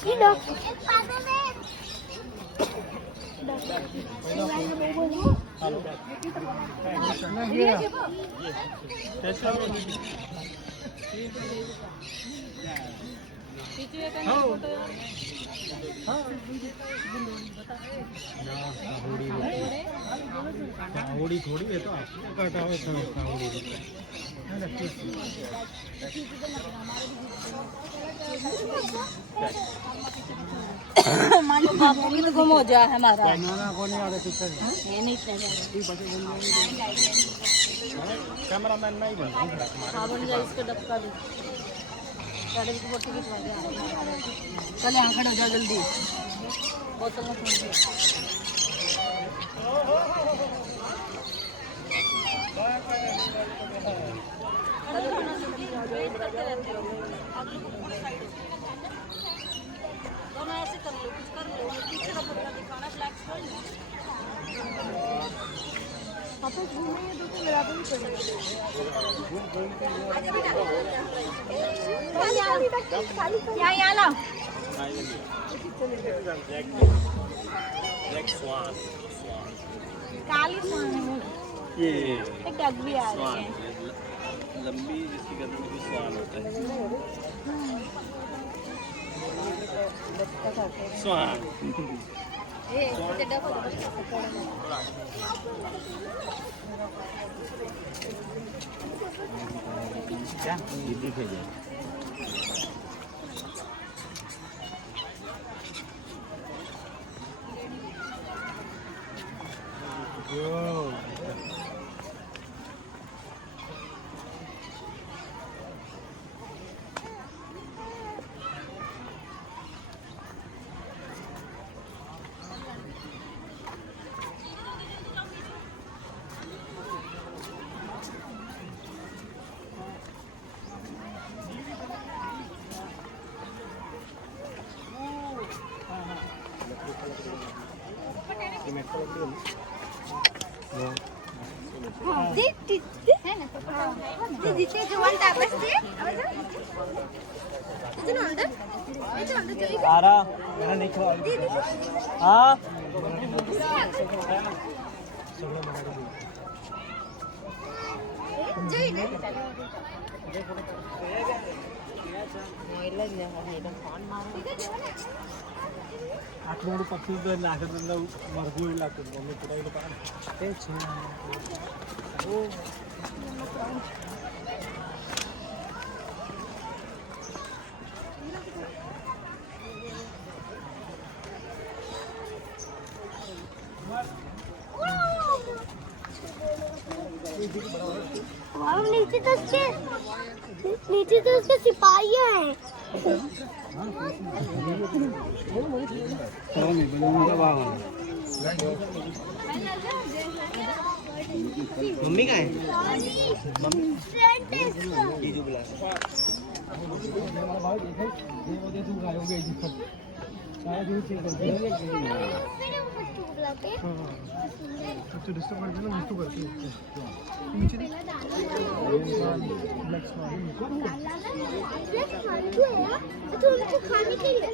ये लो थोड़ी थोड़ी है तो आपको काटा हुआ मानो बापू की तो गुम हो जाए हमारा ये नहीं कैमरामैन नहीं बन हाँ बन जाए इसका डबका भी गाड़ी की फोटो खिंचवा दे चल यहाँ खड़े हो जाओ जल्दी बोतल में छोड़ दे दोनों ऐसे कर लो कुछ कर लो पीछे का पत्ता दिखाना ब्लैक स्टोन पापा घूमे ये दो तो बराबर ही पड़ेगा यहाँ लाओ काली स्वान है वो ये एक डग भी आ रही है लंबी जिसकी गर्दन में स्वान होता है स्वान ये डग हो क्या ये दिखेगा Didi jual tapas dia? Itu nonton? Itu nonton cuy? आरा मेरा नहीं खा हाँ Cuy ni? आठवड़ पक्षी नागद मरगू लागतो मम्मी कुठे ते नीचे तो उसके सिपाहियाँ हैं मम्मी का है मम्मी फ्रेंड ये जो बुला तो डिस्टर्ब करते ना मुझको करते नीचे तो उनको खाने के लिए